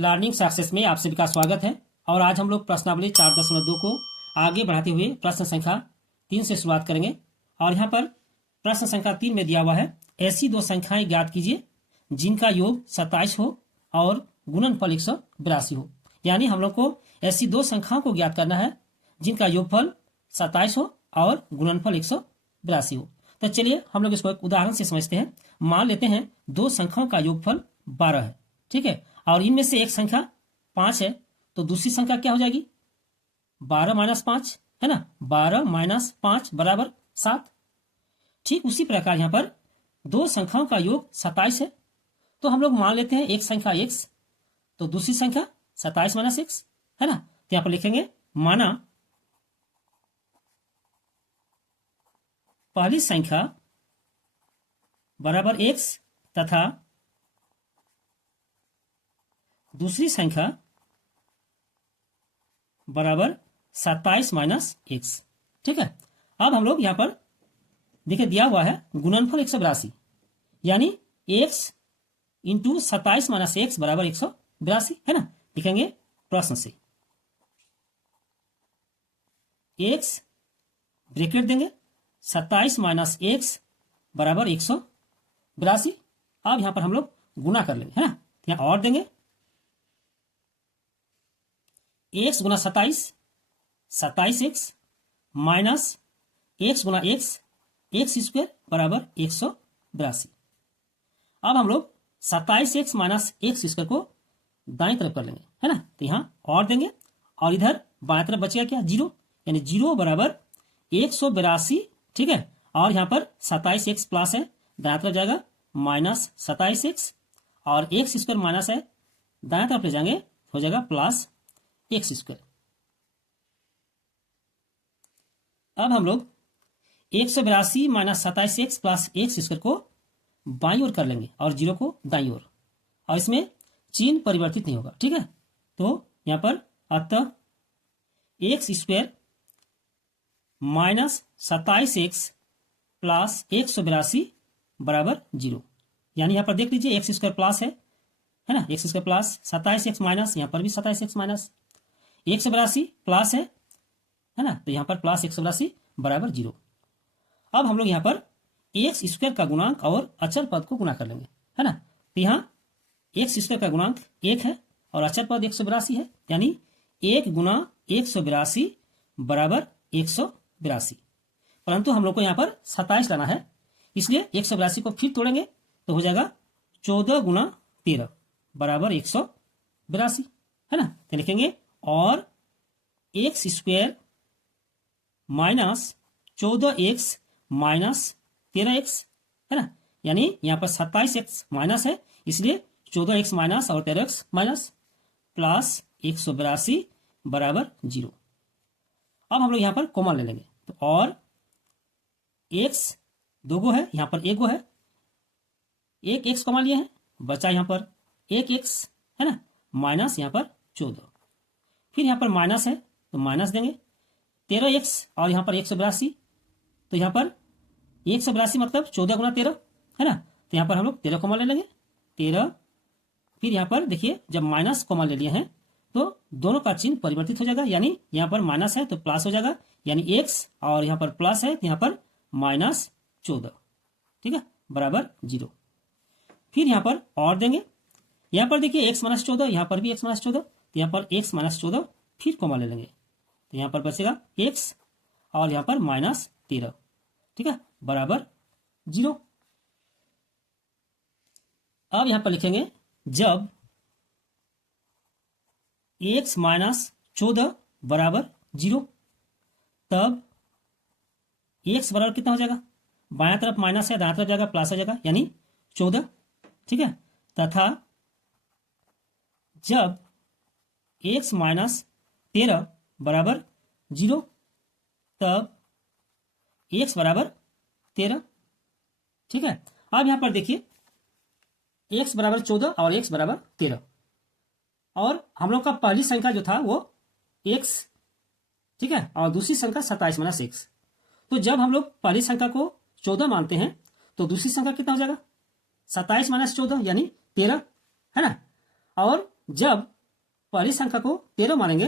Learning success में आप सभी का स्वागत है। और आज हम लोग प्रश्नावली 4.2 को आगे बढ़ाते हुए प्रश्न संख्या 3 से शुरुआत करेंगे। और यहाँ पर प्रश्न संख्या 3 में दिया हुआ है, ऐसी दो संख्याएं ज्ञात कीजिए जिनका योग 27 हो और गुणनफल 182 हो। यानी हम लोग को ऐसी दो संख्याओं को ज्ञात करना है जिनका योगफल 27 हो और गुणनफल 182 हो। तो चलिए हम लोग इसको एक उदाहरण से समझते हैं। मान लेते हैं दो संख्याओं का योगफल 12 है, ठीक है, और इनमें से एक संख्या 5 है, तो दूसरी संख्या क्या हो जाएगी? 12 - 5 है ना। 12 - 5 बराबर 7। ठीक उसी प्रकार यहाँ पर दो संख्याओं का योग 27 है, तो हम लोग मान लेते हैं एक संख्या x, तो दूसरी संख्या 27 - x है ना। तो यहाँ पर लिखेंगे माना पहली संख्या बराबर x तथा दूसरी संख्या बराबर 27 - x। ठीक है, अब हम लोग यहां पर देखिए दिया हुआ है गुणनफल 182, यानी x इंटू 27 - x बराबर 182 है ना। लिखेंगे प्रश्न से x ब्रैकेट देंगे 27 - x बराबर 182। अब यहां पर हम लोग गुना कर लेंगे है ना। यहां और देंगे x गुना 27x माइनस x गुना x स्क्वायर बराबर 182। अब हम लोग 27x माइनस x स्क्वायर को दाईं तरफ कर लेंगे है ना। तो यहां और देंगे और इधर बाएं तरफ बचेगा क्या? 0, यानी 0 बराबर 182। ठीक है, और यहां पर 27x प्लस है, दाएं तरफ जाएगा माइनस 27x, और x स्क्वायर माइनस है, दाएं तरफ ले जाएंगे हो जाएगा प्लस x स्क्वायर। अब हम लोग 182 minus 27x plus x square को बाईं ओर कर लेंगे और 0 को दाईं ओर, और इसमें चिन्ह परिवर्तित नहीं होगा। ठीक है, तो यहां पर अतः x square minus 27x plus 182 बराबर 0। यानी यहां पर देख लीजिए x स्क्वायर प्लस है ना, x square plus 27x minus, यहां पर भी 27x माइनस 182 प्लस है ना, तो यहां पर प्लस 182 बराबर 0। अब हम लोग यहां पर एक्स स्क्वायर का गुणांक और अचर पद को गुना कर लेंगे है ना। तो यहां एक्स स्क्वायर का गुणांक 1 है और अचर पद 182 है, यानी 1 गुना 182 बराबर 182। परंतु हम लोग को यहां पर 27 लाना है, इसलिए 182 को फिर तोड़ेंगे तो हो जाएगा 14 गुना 13 बराबर 182 है ना। तो लिखेंगे और x square minus 14x minus 13x है ना। यानी यहां पर 27x माइनस है, इसलिए 14x माइनस और 13x माइनस प्लस 182 बराबर 0। अब हम लोग यहां पर कॉमन ले लेंगे, तो और x दो गो है, यहां पर एक गो है, एक x कॉमन लिए हैं, बचा यहां पर एक x है ना, माइनस यहां पर 14, फिर यहां पर माइनस है तो माइनस देंगे 13x और यहां पर 182, तो यहां पर 182 मतलब 14 गुना 13 है ना। तो यहां पर हम लोग 13 कॉमन ले लेंगे 13, फिर यहां पर देखिए जब माइनस कॉमन ले लिए हैं तो दोनों का चिन्ह परिवर्तित हो जाएगा, यानी यहां पर माइनस है तो प्लस हो जाएगा, यानी x और यहां पर प्लस है तो यहां पर माइनस 14, ठीक है, बराबर 0। फिर यहां पर और देंगे, यहां पर देखिए x - 14, यहां पर भी x - 14, तो यहां पर x - 14 फिर कॉमन ले लेंगे, तो यहां पर बचेगा x और यहां पर माइनस 13, ठीक है, बराबर 0। अब यहां पर लिखेंगे जब x - 14 बराबर 0, तब x बराबर कितना हो जाएगा? बायां तरफ माइनस है, दाएं तरफ जाएगा प्लस हो जाएगा, यानी 14, ठीक है, तथा जब x - 13 बराबर 0, तब x बराबर 13, ठीक है। अब यहां पर देखिए x बराबर 14 और x बराबर 13, और हम लोग का पहली संख्या जो था वो x, ठीक है, और दूसरी संख्या 27 - x। तो जब हम लोग पहली संख्या को 14 मानते हैं तो दूसरी संख्या कितना हो जाएगा? 27 - 14 यानी 13 है ना। और जब पहली संख्या को 13 मानेंगे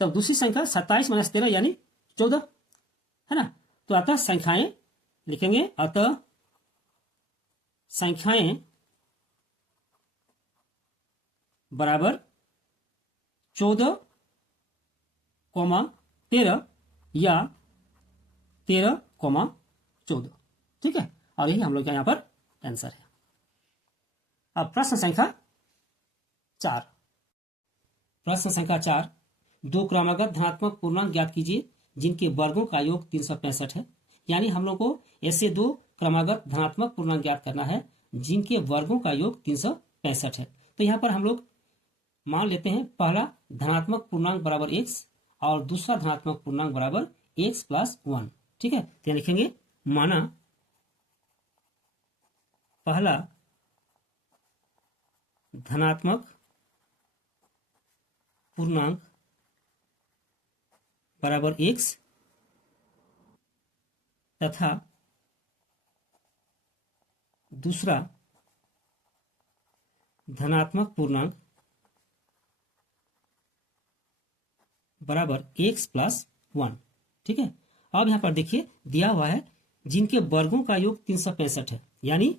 तब दूसरी संख्या 27 माइनस 13 यानी 14, है ना। तो अतः संख्याएं लिखेंगे, अतः संख्याएं बराबर 14,13 या 13,14, ठीक है। और यही हम लोग का यहां पर आंसर है। अब प्रश्न संख्या 4। प्रश्न संख्या 4, दो क्रमागत धनात्मक पूर्णांक ज्ञात कीजिए जिनके वर्गों का योग 365 है। यानी हम लोग को ऐसे दो क्रमागत धनात्मक पूर्णांक ज्ञात करना है जिनके वर्गों का योग 365 है। तो यहाँ पर हम लोग मान लेते हैं पहला धनात्मक पूर्णांक बराबर x और दूसरा धनात्मक पूर्णांक बराबर x प्लस 1, ठीक है। तो यहाँ लिखेंगे माना पहला धनात्मक पूर्णांक बराबर x तथा दूसरा धनात्मक पूर्णांक बराबर x प्लस 1, ठीक है। अब यहां पर देखिए दिया हुआ है जिनके वर्गों का योग 365 है, यानी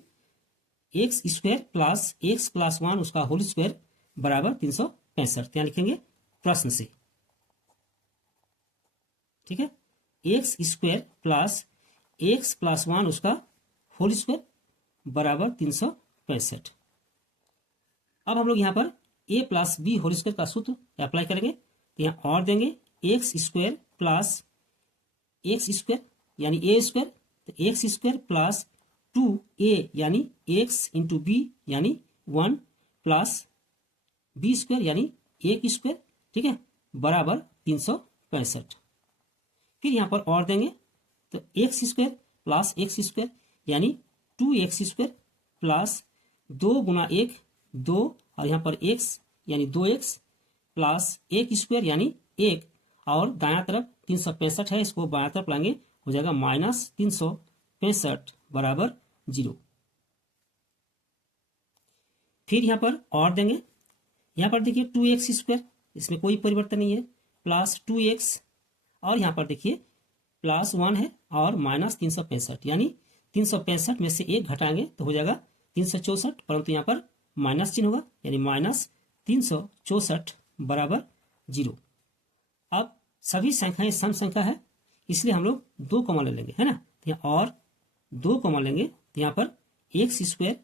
X square plus x plus 1 उसका होल स्क्वायर बराबर 365। यहाँ लिखेंगे प्रश्न से, ठीक है। X square plus x plus 1 उसका होल स्क्वायर बराबर 365। अब हम लोग यहाँ पर a plus B whole square का सूत्र अप्लाई करेंगे। तो यहाँ और देंगे X square plus X square यानी ए स्क्वायर, तो एक्स स्क्वायर प्लस 2a यानी x इंटू बी यानी 1 प्लस बी स्क्वायर यानी एक स्क्वायर, ठीक है, बराबर 365। फिर यहाँ पर और देंगे तो X square plus X square यानी 2x स्क्वायर प्लस 2 गुना 1 2 और यहाँ पर x यानी 2x प्लस एक स्क्वायर यानी 1 और दायां तरफ 365 है, इसको बायां तरफ लाएंगे हो जाएगा माइनस 365 बराबर 0। फिर यहाँ पर और देंगे, यहाँ पर देखिए 2x स्क्वायर, इसमें कोई परिवर्तन नहीं है, प्लस 2x और यहाँ पर देखिए प्लस 1 है और माइनस 365 यानी 365 में से 1 घटाएंगे तो हो जाएगा 364, परंतु यहाँ पर माइनस चिन्ह होगा यानी माइनस 364 बराबर 0। अब सभी संख्याएं सम संख्या है इसलिए हम लोग 2 कॉमन ले लेंगे, है ना। तो यहाँ और 2 कॉमन लेंगे तो यहाँ पर x square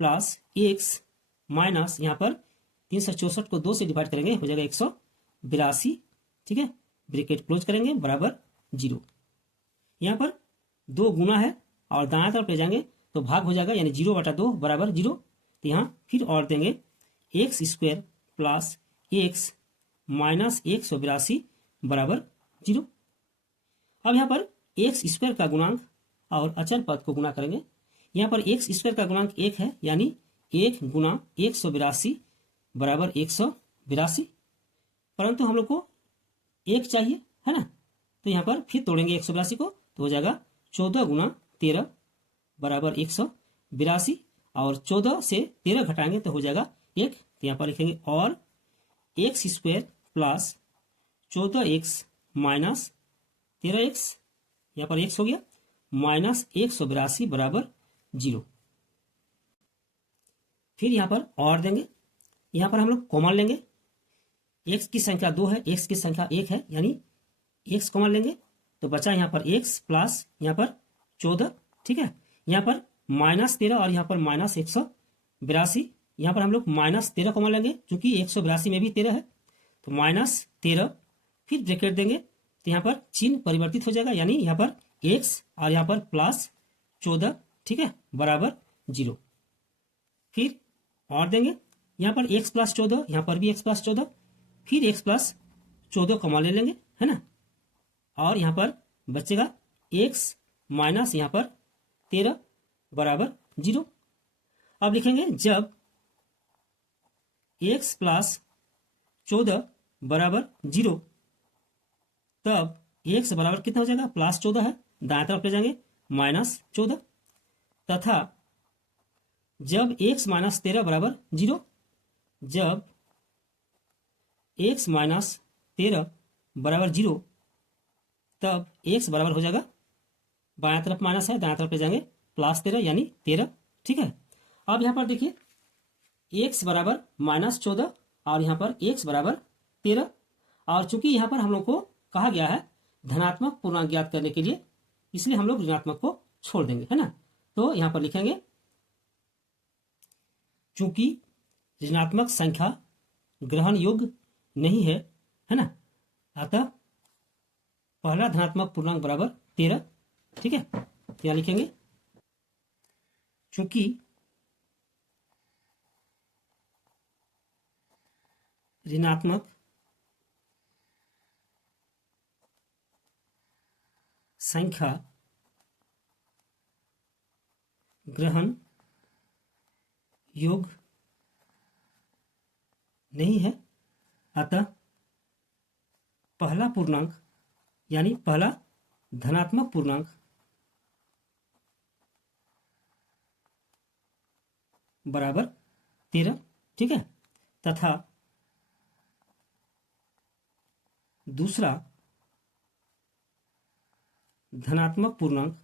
plus x minus यहाँ पर 364 को 2 से डिवाइड करेंगे हो जाएगा 182, ठीक है, ब्रैकेट क्लोज करेंगे बराबर 0। यहाँ पर 2 गुना है और दाएं तरफ ले जाएंगे तो भाग हो जाएगा यानी 0/2 बराबर 0। तो यहाँ फिर और देंगे X square plus x minus 182 बराबर 0। अब यहाँ पर एक्स स्क्वायर का गुणांक और अचल पद को गुना करेंगे। यहाँ पर एक्स स्क्वायर का गुणांक 1 है यानी 1 गुना 182 बराबर 182, परंतु हम लोग को 1 चाहिए, है ना। तो यहाँ पर फिर तोड़ेंगे 182 को तो हो जाएगा 14 गुना 13 बराबर 182 और 14 से 13 घटाएंगे तो हो जाएगा 1। तो यहाँ पर लिखेंगे और x square plus 14x minus 13x, यहाँ पर x हो गया माइनस 182 बराबर 0। फिर यहाँ पर और देंगे, यहाँ पर हम लोग कॉमन लेंगे, x की संख्या 2 है, x की संख्या 1 है यानी x कॉमन लेंगे तो बचा यहाँ पर x प्लस यहाँ पर 14, ठीक है। यहाँ पर माइनस 13 और यहाँ पर माइनस 182, यहाँ पर हम लोग माइनस 13 कॉमन लेंगे क्योंकि 182 में भी 13 है तो माइनस 13, फिर ब्रैकेट देंगे तो यहाँ पर चिन्ह परिवर्तित हो जाएगा यानी यहाँ पर x और यहाँ पर प्लस 14, ठीक है, बराबर 0। फिर और देंगे यहाँ पर x प्लस 14, यहाँ पर भी x प्लस 14, फिर x प्लस 14 कॉमन ले लेंगे, है ना, और यहाँ पर बचेगा x माइनस यहाँ पर 13 बराबर 0। अब लिखेंगे जब x प्लस 14 बराबर 0 तब x बराबर कितना हो जाएगा, प्लस 14 है, दाएं तरफ ले जाएंगे माइनस 14, तथा जब x माइनस 13 बराबर 0, जब x माइनस 13 बराबर 0, तब x बराबर हो जाएगा, बायां तरफ माइनस है, दायां तरफ ले जाएंगे +13 यानी 13। ठीक है, अब यहाँ पर देखिए x बराबर -14 और यहाँ पर x बराबर 13, और चूंकि यहाँ पर हम लोग को कहा गया है धनात्मक पूर्णांक ज्ञात करने के लिए, इसलिए हम लोग ऋणात्मक को छोड़ देंगे, है ना। तो यहाँ पर लिखेंगे चूंकि ऋणात्मक संख्या ग्रहण योग्य नहीं है ना, अतः पहला धनात्मक पूर्णांक बराबर 13। ठीक है, तो यहाँ लिखेंगे चूंकि ऋणात्मक संख्या ग्रहण योग्य नहीं है, अतः पहला पूर्णांक यानी पहला धनात्मक पूर्णांक बराबर 13। ठीक है, तथा दूसरा धनात्मक पूर्णांक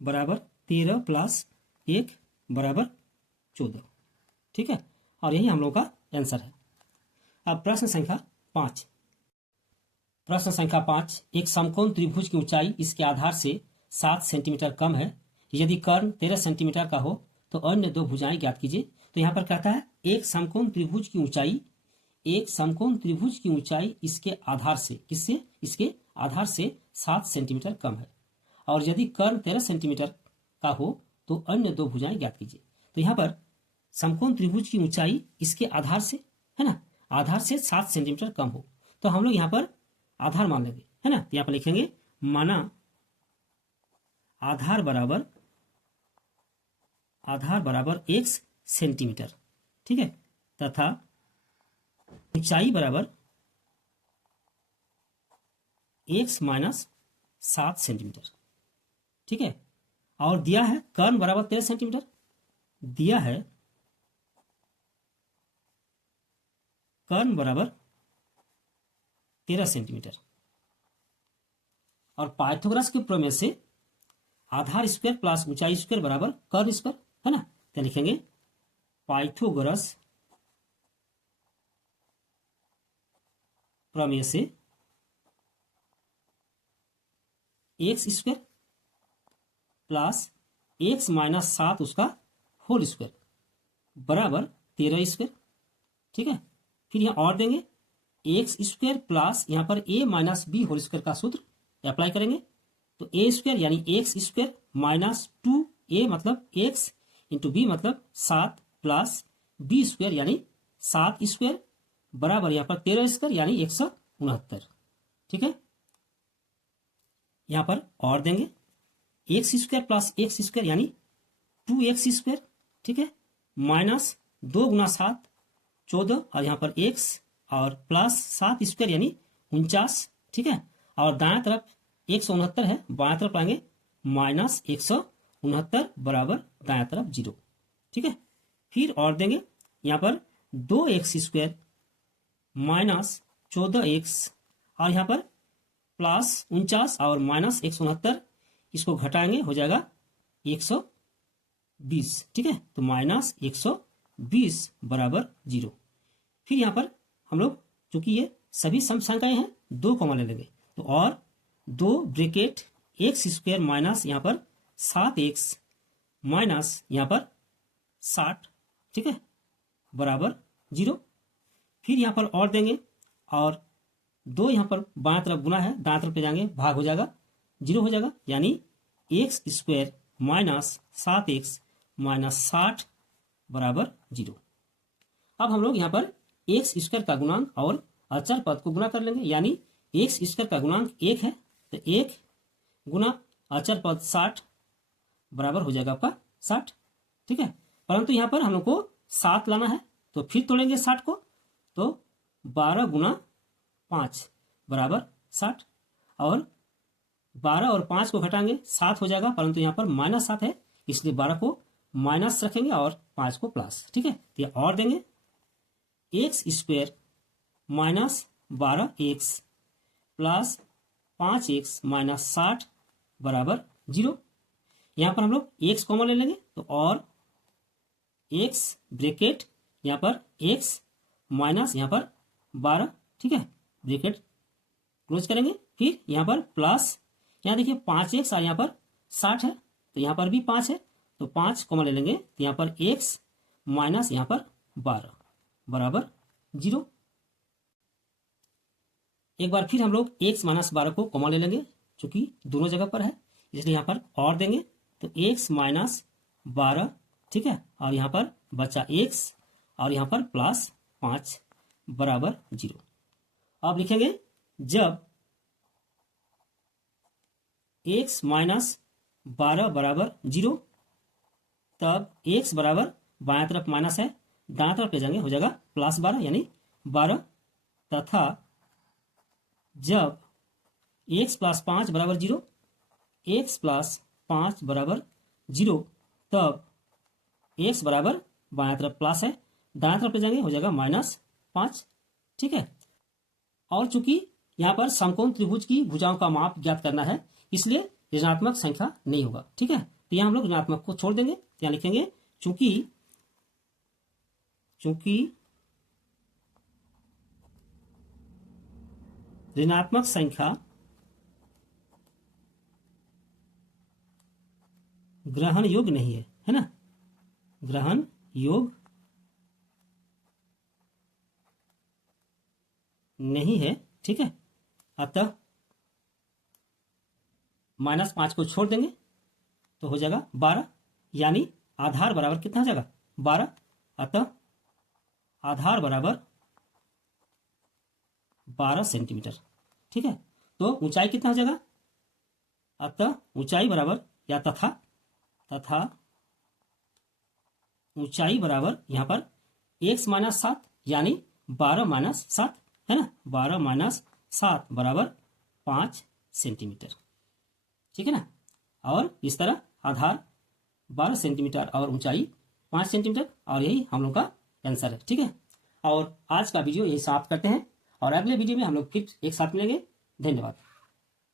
बराबर 13 + 1 बराबर 14। ठीक है, और यही हम लोग का आंसर है। अब प्रश्न संख्या 5। प्रश्न संख्या 5, एक समकोण त्रिभुज की ऊंचाई इसके आधार से 7 सेंटीमीटर कम है। यदि कर्ण 13 सेंटीमीटर का हो तो अन्य दो भुजाएं ज्ञात कीजिए। तो यहाँ पर कहता है एक समकोण त्रिभुज की ऊंचाई, एक समकोण त्रिभुज की ऊंचाई इसके आधार से, किससे, इसके आधार से 7 सेंटीमीटर कम है, और यदि कर्ण 13 सेंटीमीटर का हो तो अन्य दो भुजाएं ज्ञात कीजिए। तो यहाँ पर समकोण त्रिभुज की ऊंचाई इसके आधार से, है ना, आधार से 7 सेंटीमीटर कम हो, तो हम लोग यहाँ पर आधार मान लेंगे, है ना। तो यहाँ पर लिखेंगे माना आधार बराबर x सेंटीमीटर। ठीक है, तथा ऊंचाई बराबर x माइनस 7 सेंटीमीटर। ठीक है, और दिया है कर्ण बराबर 13 सेंटीमीटर, दिया है कर्ण बराबर 13 सेंटीमीटर, और पाइथागोरस के प्रमेय से आधार स्क्वायर प्लस ऊंचाई स्क्वायर बराबर कर्ण स्क्वायर, है ना। तो लिखेंगे पाइथागोरस प्रमेय से x square plus x minus 7 उसका होल स्क्वायर बराबर 13 स्क्वायर। ठीक है, फिर यहाँ और देंगे एक्स स्क्वायर प्लस यहाँ पर a minus B whole square का सूत्र अप्लाई करेंगे। तो a स्क्वायर यानी एक्स स्क्वायर माइनस 2a मतलब x इंटू बी मतलब 7 प्लस बी स्क्वायर यानी 7 स्क्वायर बराबर यहाँ पर 13 स्क्वायर यानी 169। ठीक है, यहाँ पर और देंगे X square plus X square यानी 2x स्क्वायर। ठीक है, माइनस 2 × 7 14, और यहाँ पर x और प्लस 7 स्क्वायर यानी 49। ठीक है, और दाएं तरफ 169 है, बाएं तरफ लाएंगे माइनस 169 बराबर दाएं तरफ 0। ठीक है, फिर और देंगे यहाँ पर 2x स्क्वायर माइनस 14x, और यहाँ पर प्लस 49 और माइनस 169, इसको घटाएंगे हो जाएगा 120। ठीक है, तो माइनस 120 बराबर 0। फिर यहाँ पर हम लोग चूंकि ये सभी सम संख्याएं हैं 2 कॉमा ले लेंगे, तो और 2 ब्रैकेट एक्स स्क्वायर माइनस यहाँ पर 7x माइनस यहाँ पर 60। ठीक है, बराबर 0। फिर यहाँ पर और देंगे, और 2 यहाँ पर बाएं तरफ गुना है, दाएं तरफ ले जाएंगे भाग हो जाएगा 0 हो जाएगा, यानी X square minus 7x minus 60 बराबर 0। अब हम लोग यहाँ पर एक्स स्क्वायर का गुणांक और अचर पद को गुना कर लेंगे, यानी एक्स स्क्वायर का गुणांक 1 है, तो 1 गुना अचर पद 60 बराबर हो जाएगा आपका 60। ठीक है, परंतु यहाँ पर हम लोग को 7 लाना है, तो फिर तोड़ेंगे 60 को, तो 12 × 5 बराबर 60, और 12 और 5 को घटाएंगे 7 हो जाएगा, परंतु यहाँ पर -7 है, इसलिए 12 को माइनस रखेंगे और 5 को प्लस। ठीक है, तो ये और देंगे X square minus 12x plus 5x minus 60 बराबर 0। यहाँ पर हम लोग x कॉमन ले लेंगे तो और x ब्रैकेट यहाँ पर x माइनस यहाँ पर 12, ठीक है, ब्रैकेट क्लोज करेंगे। फिर यहाँ पर प्लस, यहाँ देखिए 5x और यहाँ पर 60 है तो यहाँ पर भी 5 है तो 5 कॉमन ले लेंगे तो यहाँ पर x माइनस यहाँ पर 12 बराबर 0। एक बार फिर हम लोग x माइनस 12 को कॉमन ले लेंगे चूंकि दोनों जगह पर है इसलिए यहाँ पर और देंगे तो x माइनस 12, ठीक है, और यहाँ पर बचा x और यहाँ पर प्लस 5 बराबर 0। अब लिखेंगे जब x माइनस 12 बराबर 0 तब x बराबर बायां तरफ माइनस है, दाएं तरफ ले जाएंगे हो जाएगा प्लस 12 यानी 12, तथा जब x प्लस 5 बराबर 0, x प्लस 5 बराबर 0 तब x बराबर बायां तरफ प्लस है, दाएं तरफ ले जाएंगे हो जाएगा -5, ठीक है। और चूंकि यहाँ पर समकोण त्रिभुज की भुजाओं का माप ज्ञात करना है इसलिए ऋणात्मक संख्या नहीं होगा, ठीक है। तो यहाँ हम लोग ऋणात्मक को छोड़ देंगे, यहाँ लिखेंगे चूंकि ऋणात्मक संख्या ग्रहण योग्य नहीं है ना, ग्रहण योग्य नहीं है, ठीक है। अतः -5 को छोड़ देंगे तो हो जाएगा 12, यानी आधार बराबर कितना हो जाएगा 12। अतः आधार बराबर 12 सेंटीमीटर, ठीक है। तो ऊंचाई कितना हो जाएगा, अतः ऊंचाई बराबर या तथा ऊंचाई बराबर यहाँ पर x माइनस 7 यानी 12 माइनस 7 है ना, 12 माइनस 7 बराबर 5 सेंटीमीटर, ठीक है ना। और इस तरह आधार 12 सेंटीमीटर और ऊंचाई 5 सेंटीमीटर और यही हम लोग का आंसर है, ठीक है। और आज का वीडियो यही समाप्त करते हैं और अगले वीडियो में हम लोग फिर एक साथ मिलेंगे। धन्यवाद।